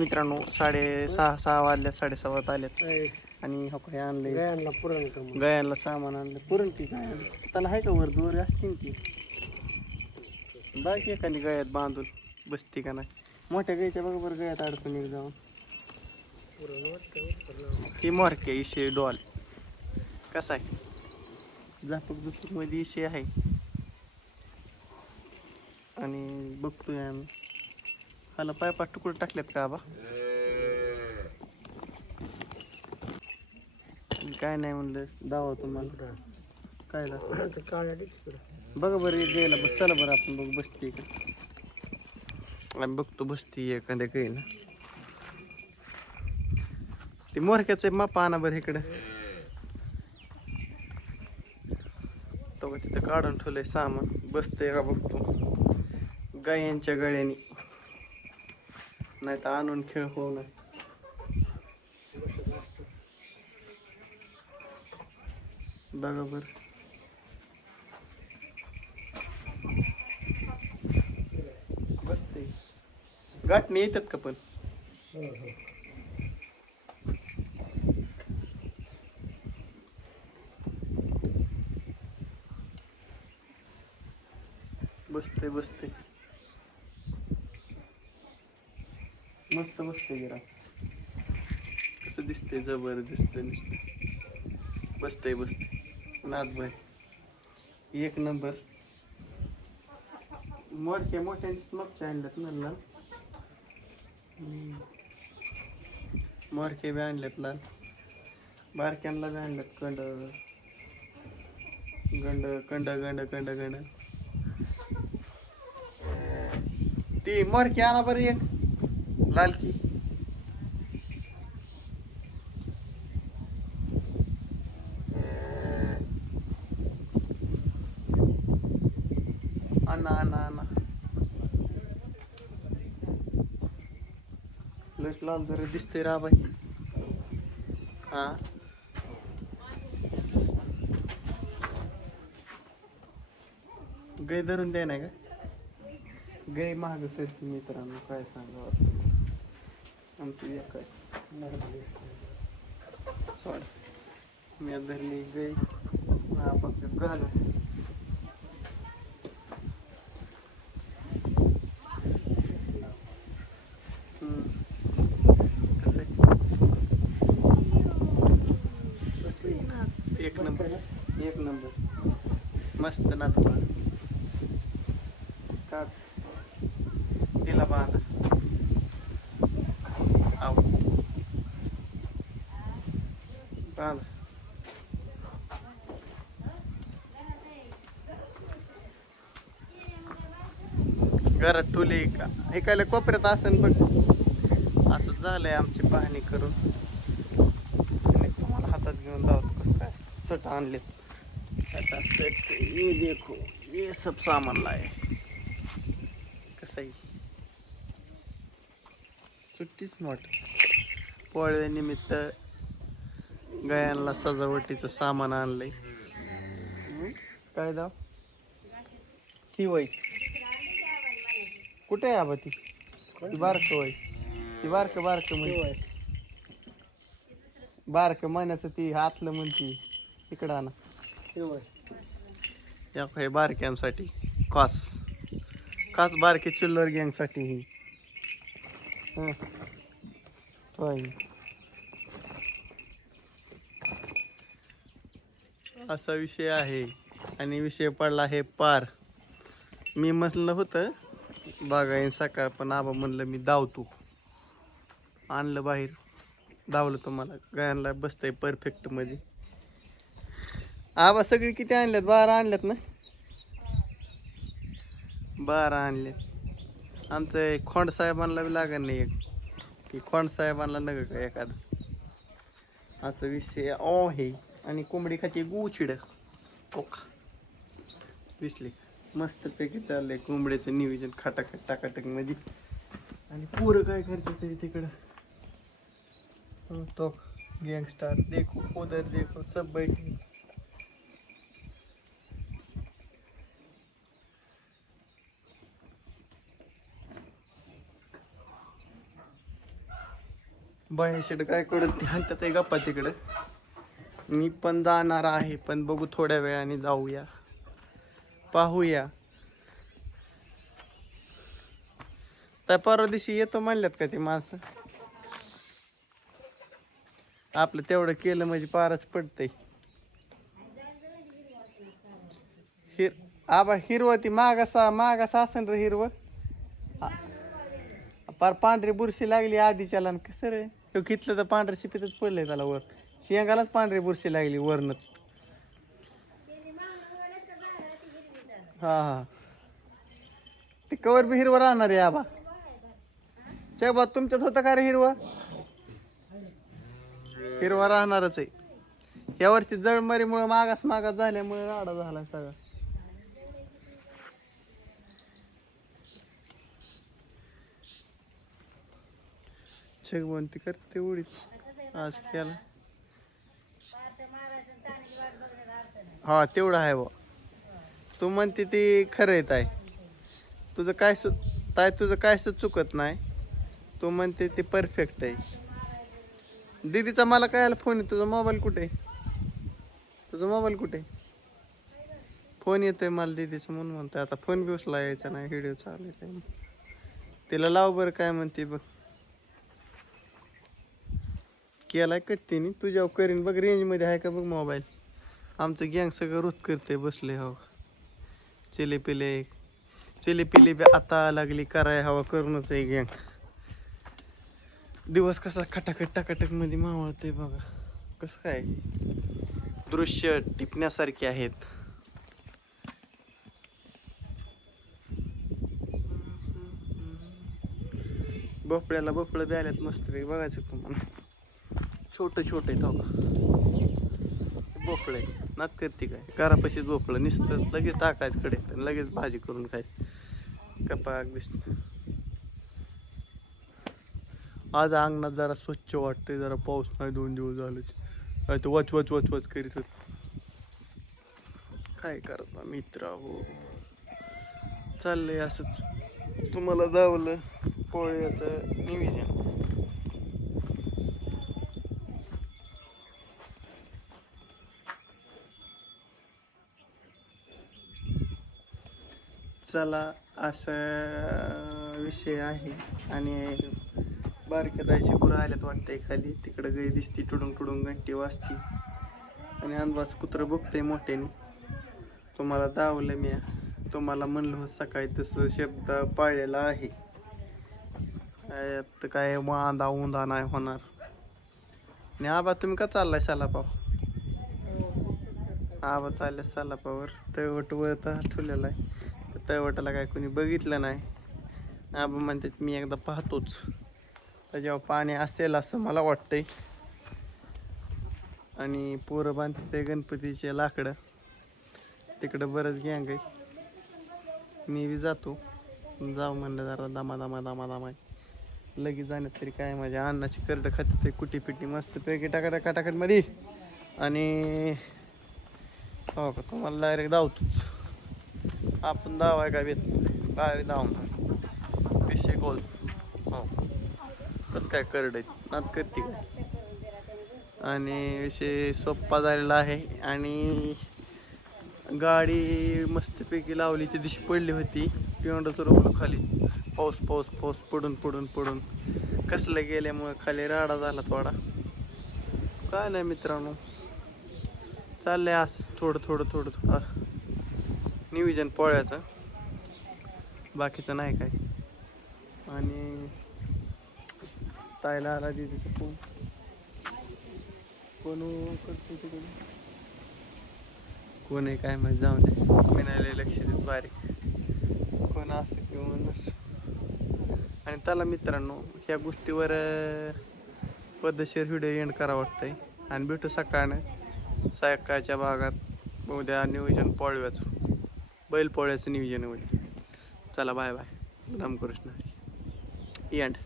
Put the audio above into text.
मित्रांनो 6:30 वाजल्या 6:15 आल्यात आणि हो काय आणलंय गयांना पुरण का गयांना सामान आणलं पुरण ती काय त्याला आहे का वर दोर असतील की बाकी एखादी गळ्यात बांधून बसती का नाही मोठ्या गायच्या बरोबर गळ्यात अडकून एक जाऊन ही मोरक्या इशे डॉल कसा आहे झापक झुपक मध्ये इशे आहे आणि बघतोय आम्ही हाला पायपात तुकडे टाकलेत का बा काय नाही म्हणलं दावा तुम्हाला काय काळ्या बघा बरं एक गेला बस चला बरं आपण बघ बसते का आम्ही बघतो बसती एखाद्या गायला ते मोरक्याचं मापा आणा बरं इकडं तो तिथं काढून ठेवलंय सामान बसतंय का बघतो गायांच्या गळ्याने नाही तर आणून खेळ होऊ नये बघा बरं बसते गाठणी येतात का पण बसते बसते मस्त बसते जरा कसं दिसते जबरदस्त नुसतं बसते बसते नाथ भाई एक नंबर मोठ्या मोठ्यांची मगच्या आणल्यात म्हणला मोरके बी आणल्यात लाल बारक्यांना बी आणल्यात कंड गंड कंड गंड कंड गंड ती मोरकी आणा बरं एक लालकी आणा आणा आणा लस लाल जरा दिसते रा बाई हा गाय धरून द्या नाही का गाय महाग सर मित्रांनो काय सांगा आमची एक आहे सॉरी मी धरली गाय आपण घाल कसं एक नंबर मस्त नात का तिला बांधा आव बांधा घरात ठुले का हे काय कोपऱ्यात असेल बघ असं झालंय आमची पाहणी करून तुम्हाला हातात घेऊन जावं कसं काय सट आणले ये देखो ये सब सामान लाए कसं आहे सुट्टीच नॉट पोळ्यानिमित्त गायांना सजावटीचं सामान आणलंय काय दाव ही वय कुठे आहे आबा ती बारक वय ती बारक म्हणजे बारक महिन्याचं ती हातलं म्हणती इकडं आणा हे बारक्यांसाठी खास बारके चिल्लर गँगसाठी ही असा विषय आहे आणि विषय पडला आहे पार मी म्हटलं होतं बागाईन सकाळ पण आबा म्हणलं मी धावतो आणलं बाहेर धावलं तुम्हाला गायांना बसतंय परफेक्ट मध्ये आबा सगळी किती आणल्यात 12 आणल्यात ना 12 आणल्यात आमचं खोंड साहेबांना बी लागत नाही एक की खोंड साहेबांना नग का एखादं असं विषय आहे आणि कोंबडी खाची गुचिड ओका दिसले मस्तपैकी चाललंय कोंबड्याचं नियोजन खटाखट टाकाटक मध्ये आणि पोरं काय करते तिकडं तो गँगस्टर देखो उधर देखो सब बैठे बाहेर काय कडत ते हातात आहे गप्पा तिकडं. मी पण जाणार आहे, पण बघू थोड्या वेळाने जाऊया, पाहूया. त्या परवा दिवशी येतो म्हणल्यात का ते माणसं? आपलं तेवढं केलं म्हणजे पारच पडतंय. आबा हिरवं ती मागासा असेल रे हिरवं. पार पांढरी बुरशी लागली आधीच्याला कसं रे. तो घेतलं तर पांढऱ्या शिपीतच पडलंय त्याला वर. शेंगालाच पांढरी बुरशी लागली वरनच. हा. ते कवर बी हिरवं राहणार आहे आबा. बा तुमच्यात होतं का रे हिरवं? हिरवा राहणारच आहे. यावरती जळमरीमुळे मागास झाल्यामुळे राडा झाला सगळा. छगवंती करते उडीत आज केला. हा तेवढं आहे बा. तू म्हणते ती खरं येत आहे. तुझं काय चुकत नाही. तू म्हणते ते परफेक्ट आहे. दीदीचा मला काय आला फोन आहे. तुझा मोबाईल कुठे आहे? तुझा मोबाईल कुठे आहे? फोन येतोय मला दीदीचा म्हणून म्हणतोय. आता फोन बी उचला यायचा नाही, व्हिडिओ चालू आहे. तिला लाव बरं काय म्हणते बघ. केलाय कटते नी तुझ्यावर करीन बघ. रेंजमध्ये आहे का बघ मोबाईल. आमचं गँग सगळं रुत करते बसले. हो चिले पिले बी आता लागली कराय हवा करूनच आहे गँग. दिवस कसा खटाखट टाकाटक मध्ये मावळते बघा. कसं काय दृश्य टिपण्यासारखे आहेत. भोपळ्याला भोपळं बी आल्यात मस्त पैकी बघायचं तुम्हाला. छोटे भोपळे नात करते काय घरापाशीच भोपळं नुसतं लगेच टाकायचं कडे लगेच भाजी करून खायची. कपाक दिसत. आज अंगणात जरा स्वच्छ वाटतंय. जरा पाऊस नाही 2 दिवस झाले. काय तर वच करीत होत. काय करता मित्र हो. चाललंय असंच. तुम्हाला जावलं पोळ्याचं नियोजन. चला असा विषय आहे. आणि बारक्या दायची गुरं आल्यात वाटतंय खाली. तिकडं गाई दिसती टुडून घंटी वाजती. आणि अनबास कुत्रं बघतंय मोठ्याने. तुम्हाला दावलं मी. तुम्हाला म्हणलं होतं सकाळी तसं शब्द पाळलेला आहे. तर काय उंदा नाही होणार. आणि आबा तुम्ही का चाललाय सलापाव? आबा चालल्या सलापावर. तळवट वर ठेवलेला आहे. तळवटाला काय कोणी बघितलं नाही. आबा म्हणतात मी एकदा पाहतोच. त्याच्यावर पाणी असेल असं मला वाटतंय. आणि पोरं बांधते गणपतीचे लाकडं. तिकडं बरंच गँग आहे. मी बी जातो. जाऊ म्हणलं जरा दमा लगेच जाण्यात तरी काय माझ्या अन्नाची करड खाते ते कुटी पिटी मस्त पैकी टाकाटाक मध्ये. आणि हो का तुम्हाला डायरेक्ट धावतोच. आपण धावाय का भेट डायरेक्ट धावणार. विषय गोल. हो कसं काय करड आहे नात करते काय. आणि विषय सोप्पा झालेला आहे. आणि गाडी मस्तपैकी लावली. ती दिवशी पडली होती पिवंडाचं रोपलं खाली. पाऊस पडून कसलं गेल्यामुळे खाली राडा झाला थोडा. काय नाही मित्रांनो चाललंय असंच थोडं नियोजन पोळ्याचं. बाकीचं नाही काय. आणि तायला आला दीदीचं फोन. कोण करतो तिकडे कोण आहे काय माहिती. जाऊन दे मी नाही लक्ष देत बारीक कोण असं किंवा नसतं. आणि त्याला मित्रांनो ह्या गोष्टीवर पद्धतशीर व्हिडिओ एंड करा वाटतंय. आणि भेटू सकाळच्या भागात उद्या नियोजन पोळव्याचं बैल पोळ्याचं नियोजन होईल. चला बाय रामकृष्ण एंड.